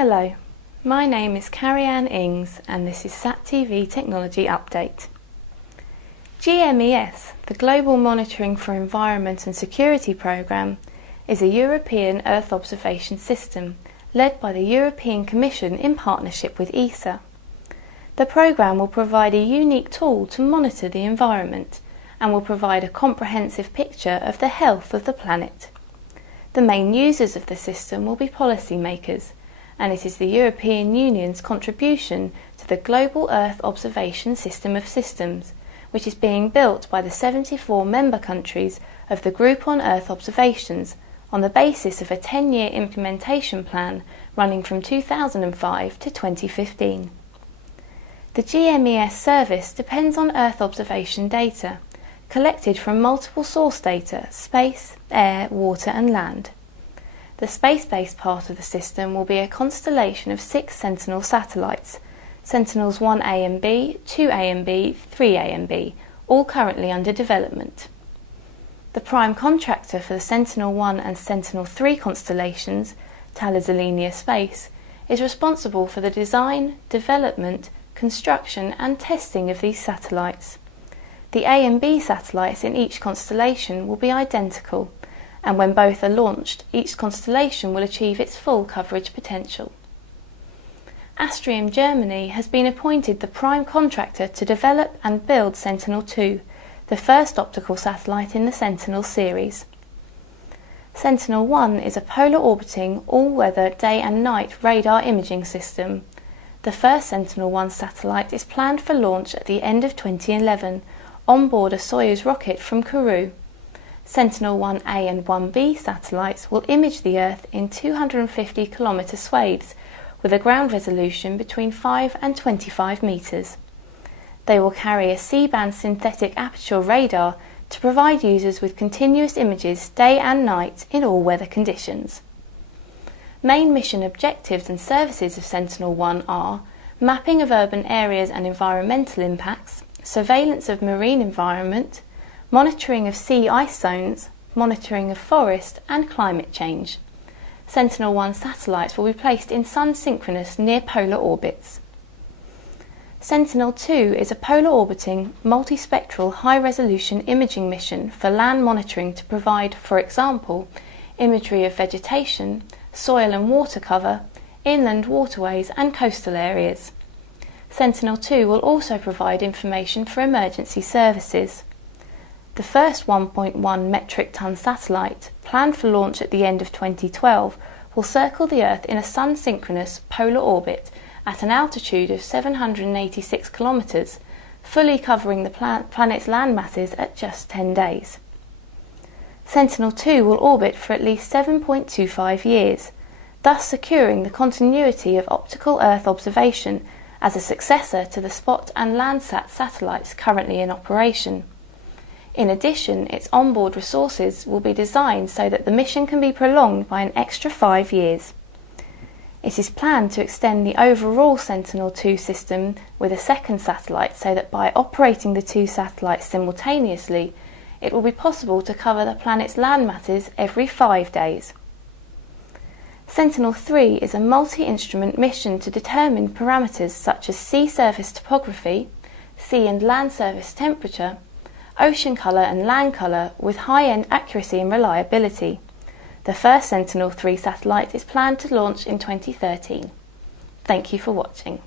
Hello, my name is Carrie-Anne Ings and this is SatTV Technology Update. GMES, the Global Monitoring for Environment and Security Programme, is a European Earth observation system led by the European Commission in partnership with ESA. The programme will provide a unique tool to monitor the environment and will provide a comprehensive picture of the health of the planet. The main users of the system will be policymakers, and it is the European Union's contribution to the Global Earth Observation System of Systems, which is being built by the 74 member countries of the Group on Earth Observations on the basis of a 10-year implementation plan running from 2005 to 2015. The GMES service depends on Earth observation data, collected from multiple source data: space, air, water and land. The space-based part of the system will be a constellation of 6 Sentinel satellites, Sentinels 1A and B, 2A and B, 3A and B, all currently under development. The prime contractor for the Sentinel-1 and Sentinel-3 constellations, Thales Alenia Space, is responsible for the design, development, construction and testing of these satellites. The A and B satellites in each constellation will be identical, and when both are launched, each constellation will achieve its full coverage potential. Astrium Germany has been appointed the prime contractor to develop and build Sentinel-2, the first optical satellite in the Sentinel series. Sentinel-1 is a polar orbiting, all-weather day and night radar imaging system. The first Sentinel-1 satellite is planned for launch at the end of 2011 on board a Soyuz rocket from Kourou. Sentinel-1A and 1B satellites will image the Earth in 250 km swathes with a ground resolution between 5 and 25 metres. They will carry a C-band synthetic aperture radar to provide users with continuous images day and night in all weather conditions. Main mission objectives and services of Sentinel-1 are mapping of urban areas and environmental impacts, surveillance of marine environment, monitoring of sea ice zones, monitoring of forest and climate change. Sentinel-1 satellites will be placed in sun-synchronous near-polar orbits. Sentinel-2 is a polar orbiting, multispectral, high-resolution imaging mission for land monitoring to provide, for example, imagery of vegetation, soil and water cover, inland waterways and coastal areas. Sentinel-2 will also provide information for emergency services. The first 1.1 metric ton satellite, planned for launch at the end of 2012, will circle the Earth in a sun-synchronous polar orbit at an altitude of 786 kilometres, fully covering the planet's land masses at just 10 days. Sentinel-2 will orbit for at least 7.25 years, thus securing the continuity of optical Earth observation as a successor to the SPOT and Landsat satellites currently in operation. In addition, its onboard resources will be designed so that the mission can be prolonged by an extra 5 years. It is planned to extend the overall Sentinel-2 system with a second satellite so that by operating the 2 satellites simultaneously, it will be possible to cover the planet's land masses every 5 days. Sentinel-3 is a multi-instrument mission to determine parameters such as sea surface topography, sea and land surface temperature, ocean colour and land colour with high-end accuracy and reliability. The first Sentinel-3 satellite is planned to launch in 2013. Thank you for watching.